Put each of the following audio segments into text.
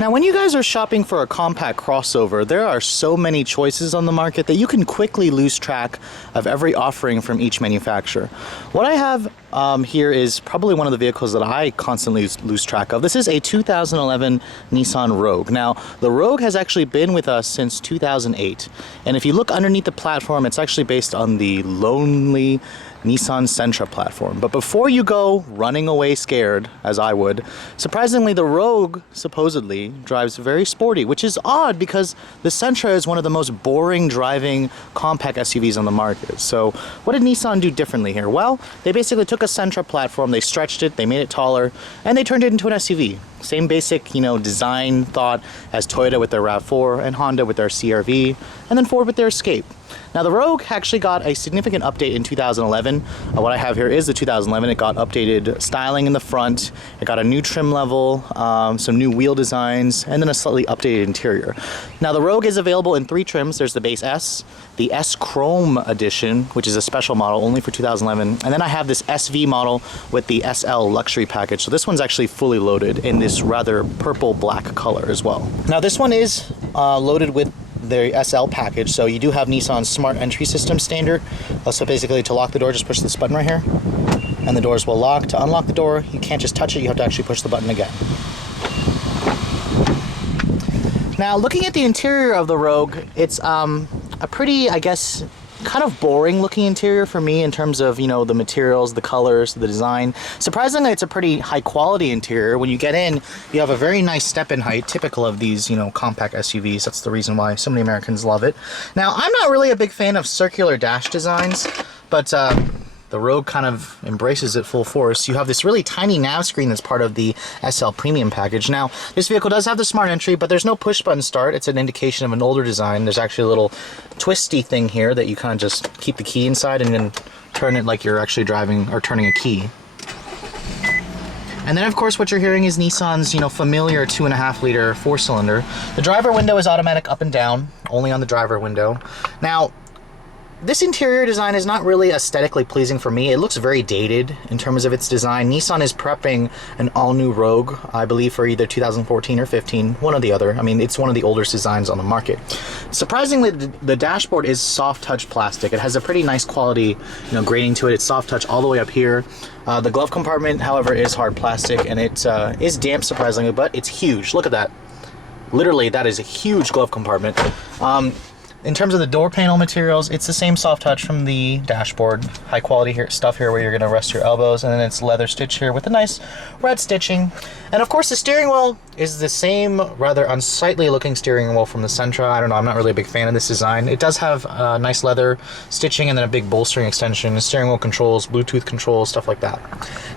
Now, when you guys are shopping for a compact crossover, there are so many choices on the market that you can quickly lose track of every offering from each manufacturer. What I have here is probably one of the vehicles that I constantly lose track of. This is a 2011 Nissan Rogue. Now, the Rogue has actually been with us since 2008. And if you look underneath the platform, it's actually based on the lonely Nissan Sentra platform. But before you go running away scared, as I would, surprisingly the Rogue supposedly drives very sporty, which is odd because the Sentra is one of the most boring driving compact SUVs on the market. So what did Nissan do differently here? Well, they basically took a Sentra platform, they stretched it, they made it taller, and they turned it into an SUV. Same basic, design thought as Toyota with their RAV4 and Honda with their CR-V, and then Ford with their Escape. Now, the Rogue actually got a significant update in 2011. What I have here is the 2011. It got updated styling in the front. It got a new trim level, some new wheel designs, and then a slightly updated interior. Now, the Rogue is available in 3 trims. There's the base S, the S Chrome edition, which is a special model only for 2011, and then I have this SV model with the SL luxury package. So this one's actually fully loaded in this rather purple-black color as well. Now, this one is loaded with the SL package, so you do have Nissan's smart entry system standard. So basically, to lock the door, just push this button right here, and the doors will lock. To unlock the door, you can't just touch it, you have to actually push the button again. Now, looking at the interior of the Rogue, it's a pretty, I guess, kind of boring looking interior for me in terms of, the materials, the colors, the design. Surprisingly, it's a pretty high quality interior. When you get in, you have a very nice step-in height, typical of these, compact SUVs. That's the reason why so many Americans love it. Now, I'm not really a big fan of circular dash designs, but the Rogue kind of embraces it full force. You have this really tiny nav screen that's part of the SL Premium package. Now, this vehicle does have the smart entry, but there's no push button start. It's an indication of an older design. There's actually a little twisty thing here that you kind of just keep the key inside and then turn it like you're actually driving or turning a key. And then, of course, what you're hearing is Nissan's, familiar 2.5-liter 4-cylinder. The driver window is automatic up and down, only on the driver window. Now, this interior design is not really aesthetically pleasing for me. It looks very dated in terms of its design. Nissan is prepping an all-new Rogue, I believe, for either 2014 or 15, one or the other. I mean, it's one of the oldest designs on the market. Surprisingly, the dashboard is soft touch plastic. It has a pretty nice quality, grading to it. It's soft touch all the way up here. The glove compartment, however, is hard plastic, and it is damp, surprisingly, but it's huge. Look at that. Literally, that is a huge glove compartment. In terms of the door panel materials, it's the same soft touch from the dashboard. High quality stuff here where you're gonna rest your elbows, and then it's leather stitch here with a nice red stitching. And of course the steering wheel is the same rather unsightly looking steering wheel from the Sentra. I don't know, I'm not really a big fan of this design. It does have nice leather stitching and then a big bolstering extension, steering wheel controls, Bluetooth controls, stuff like that.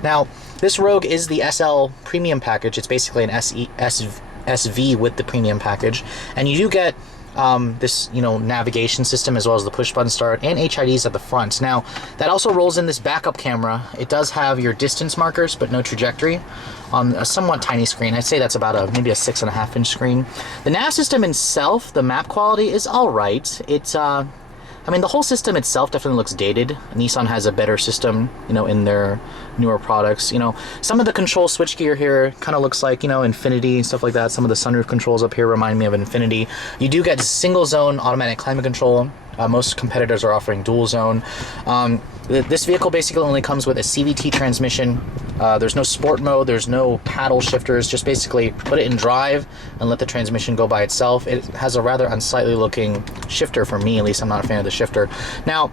Now, this Rogue is the SL Premium package. It's basically an SV with the Premium package. And you do get this navigation system as well as the push button start and HIDs at the front. Now that also rolls in this backup camera. It does have your distance markers but no trajectory on a somewhat tiny screen. I'd say that's about maybe a 6.5-inch screen. The nav system itself, the map quality is all right. It's the whole system itself definitely looks dated. Nissan has a better system, in their newer products. Some of the control switchgear here kind of looks like, Infinity and stuff like that. Some of the sunroof controls up here remind me of Infinity. You do get single zone automatic climate control. Most competitors are offering dual zone. This vehicle basically only comes with a CVT transmission. There's no sport mode, there's no paddle shifters, just basically put it in drive and let the transmission go by itself. It has a rather unsightly looking shifter for me, at least I'm not a fan of the shifter. Now,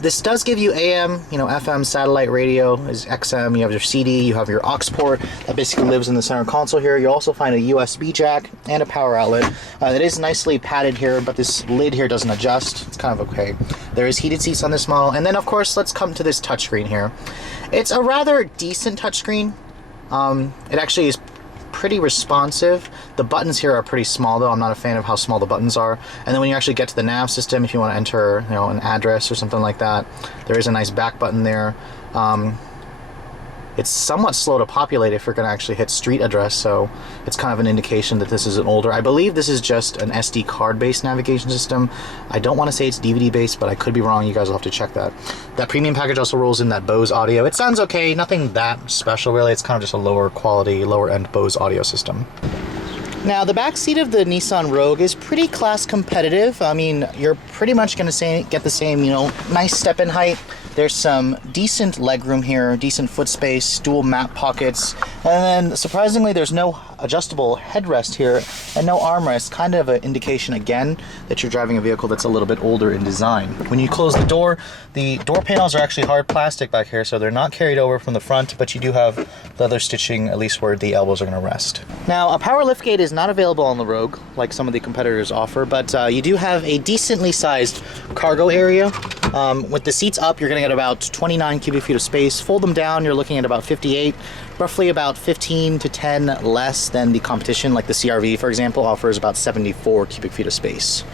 this does give you AM, FM, satellite radio, is XM, you have your CD, you have your aux port that basically lives in the center console here. You'll also find a USB jack and a power outlet. It is nicely padded here, but this lid here doesn't adjust. It's kind of okay. There is heated seats on this model. And then, of course, let's come to this touchscreen here. It's a rather decent touchscreen. It actually is pretty responsive. The buttons here are pretty small, though. I'm not a fan of how small the buttons are. And then when you actually get to the nav system, if you want to enter, an address or something like that, there is a nice back button there. It's somewhat slow to populate if you're going to actually hit street address, so it's kind of an indication that this is an older. I believe this is just an SD card-based navigation system. I don't want to say it's DVD-based, but I could be wrong. You guys will have to check that. That premium package also rolls in that Bose audio. It sounds okay, nothing that special really. It's kind of just a lower quality, lower-end Bose audio system. Now, the back seat of the Nissan Rogue is pretty class competitive. I mean, you're pretty much going to get the same, nice step-in height. There's some decent legroom here, decent foot space, dual map pockets, and then surprisingly there's no adjustable headrest here and no armrest, kind of an indication again that you're driving a vehicle that's a little bit older in design. When you close the door panels are actually hard plastic back here, so they're not carried over from the front, but you do have leather stitching at least where the elbows are going to rest. Now, a power liftgate is not available on the Rogue like some of the competitors offer, but you do have a decently sized cargo area. With the seats up, you're going to get about 29 cubic feet of space. Fold them down, you're looking at about 58, roughly about 15 to 10 less than the competition, like the CR-V, for example, offers about 74 cubic feet of space.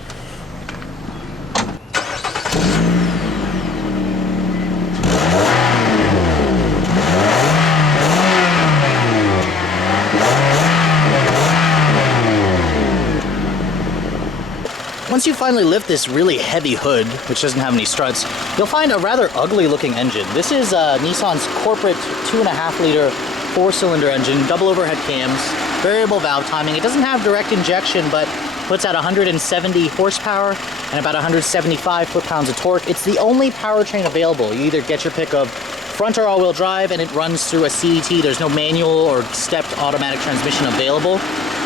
Once you finally lift this really heavy hood, which doesn't have any struts, you'll find a rather ugly looking engine. This is Nissan's corporate 2.5-liter 4-cylinder engine, double overhead cams, variable valve timing. It doesn't have direct injection, but puts out 170 horsepower and about 175 foot-pounds of torque. It's the only powertrain available. You either get your pick of front or all-wheel drive, and it runs through a CET. There's no manual or stepped automatic transmission available.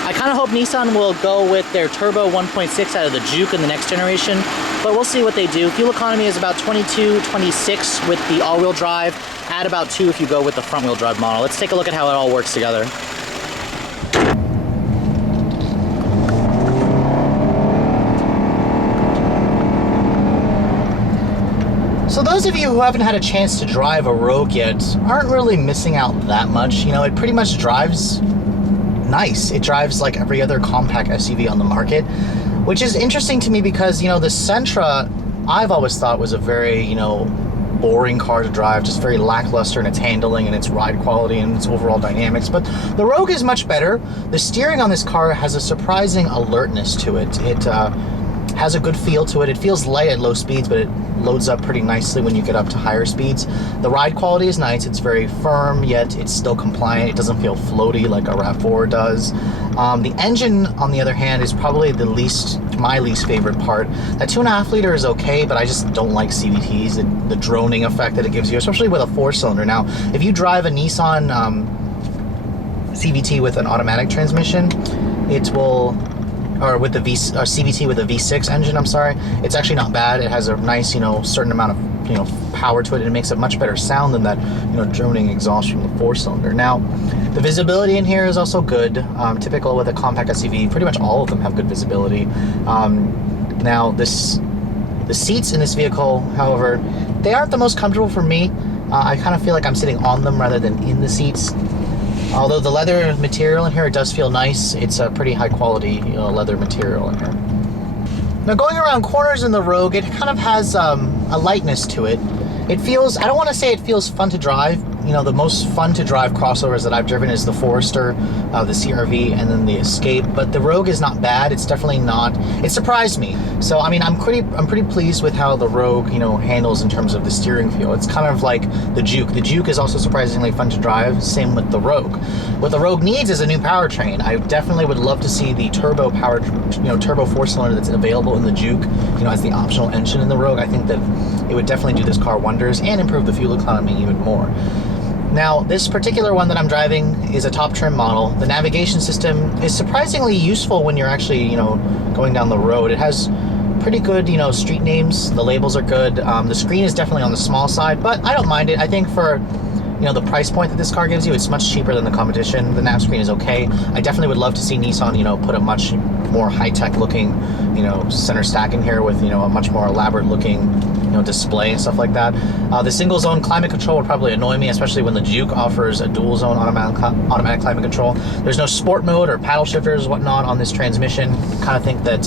I kind of hope Nissan will go with their turbo 1.6 out of the Juke in the next generation, but we'll see what they do. Fuel economy is about 22, 26 with the all-wheel drive, add about 2 if you go with the front-wheel drive model. Let's take a look at how it all works together. So those of you who haven't had a chance to drive a Rogue yet aren't really missing out that much. It pretty much drives nice. It drives like every other compact SUV on the market, which is interesting to me because, the Sentra, I've always thought was a very, boring car to drive, just very lackluster in its handling and its ride quality and its overall dynamics. But the Rogue is much better. The steering on this car has a surprising alertness to it. It has a good feel to it. It feels light at low speeds, but it loads up pretty nicely when you get up to higher speeds. The ride quality is nice. It's very firm, yet it's still compliant. It doesn't feel floaty like a RAV4 does. The engine, on the other hand, is probably my least favorite part. That 2.5 liter is okay, but I just don't like CVTs, the droning effect that it gives you, especially with a 4-cylinder. Now, if you drive a Nissan CVT with an automatic transmission, it will, or with the CVT with a V6 engine, I'm sorry, it's actually not bad. It has a nice, certain amount of, power to it, and it makes a much better sound than that, droning exhaust from the 4-cylinder. Now, the visibility in here is also good. Typical with a compact SUV, pretty much all of them have good visibility. Now, the seats in this vehicle, however, they aren't the most comfortable for me. I kind of feel like I'm sitting on them rather than in the seats. Although the leather material in here, it does feel nice. It's a pretty high quality, leather material in here. Now, going around corners in the Rogue, it kind of has a lightness to it. It feels, I don't want to say it feels fun to drive. The most fun to drive crossovers that I've driven is the Forester, the CR-V, and then the Escape. But the Rogue is not bad. It's definitely not. It surprised me. So I mean, I'm pretty pleased with how the Rogue, handles in terms of the steering feel. It's kind of like the Juke. The Juke is also surprisingly fun to drive. Same with the Rogue. What the Rogue needs is a new powertrain. I definitely would love to see the turbo powered, turbo 4-cylinder that's available in the Juke, as the optional engine in the Rogue. I think that it would definitely do this car wonders and improve the fuel economy even more. Now, this particular one that I'm driving is a top trim model. The navigation system is surprisingly useful when you're actually, going down the road. It has pretty good, street names. The labels are good. The screen is definitely on the small side, but I don't mind it. I think for, the price point that this car gives you, it's much cheaper than the competition. The nav screen is okay. I definitely would love to see Nissan, put a much more high-tech looking, center stack in here with, a much more elaborate looking, display and stuff like that. The single zone climate control would probably annoy me, especially when the Juke offers a dual zone automatic climate control. There's no sport mode or paddle shifters, whatnot on this transmission. Kind of think that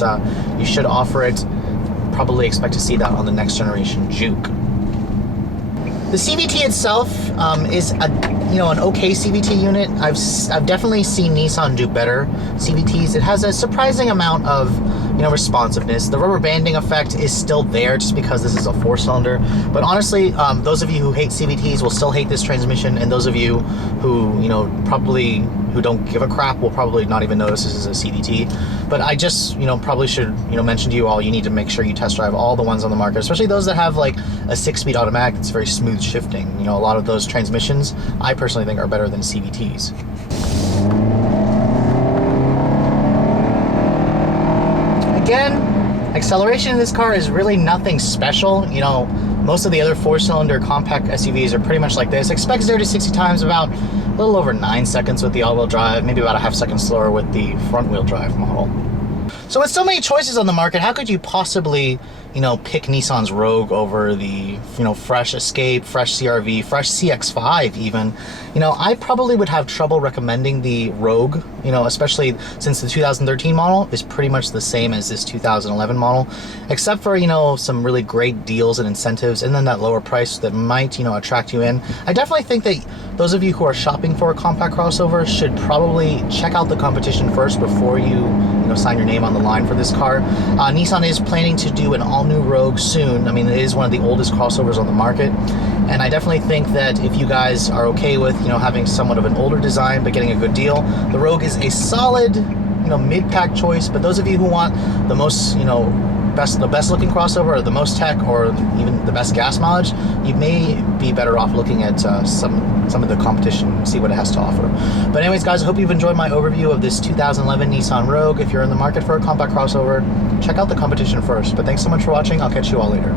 you should offer it. Probably expect to see that on the next generation Juke. The CVT itself is a you know, an okay CVT unit. I've definitely seen Nissan do better CVTs. It has a surprising amount of, you know, responsiveness. The rubber banding effect is still there just because this is a 4-cylinder. But honestly, those of you who hate CVTs will still hate this transmission, and those of you who, you know, probably who don't give a crap will probably not even notice this is a CVT. But I just, you know, probably should, you know, mention to you all, you need to make sure you test drive all the ones on the market, especially those that have like a 6-speed automatic that's very smooth shifting. You know, a lot of those transmissions I personally think are better than CVTs. Again, acceleration in this car is really nothing special. You know, most of the other 4-cylinder compact SUVs are pretty much like this. Expect 0 to 60 times about a little over 9 seconds with the all-wheel drive, maybe about a half second slower with the front-wheel drive model. So with so many choices on the market, how could you possibly, you know, pick Nissan's Rogue over the, you know, fresh Escape, fresh CR-V, fresh CX-5 even? You know, I probably would have trouble recommending the Rogue, you know, especially since the 2013 model is pretty much the same as this 2011 model, except for, you know, some really great deals and incentives, and then that lower price that might, you know, attract you in. I definitely think that those of you who are shopping for a compact crossover should probably check out the competition first before you know, sign your name on the line for this car. Nissan is planning to do an all-new Rogue soon. I mean, it is one of the oldest crossovers on the market, and I definitely think that if you guys are okay with, you know, having somewhat of an older design but getting a good deal, the Rogue is a solid, you know, mid-pack choice. But those of you who want the most, you know, the best looking crossover, or the most tech, or even the best gas mileage, you may be better off looking at some of the competition, see what it has to offer. But anyways, guys, I hope you've enjoyed my overview of this 2011 Nissan Rogue. If you're in the market for a compact crossover, check out the competition first. But thanks so much for watching. I'll catch you all later.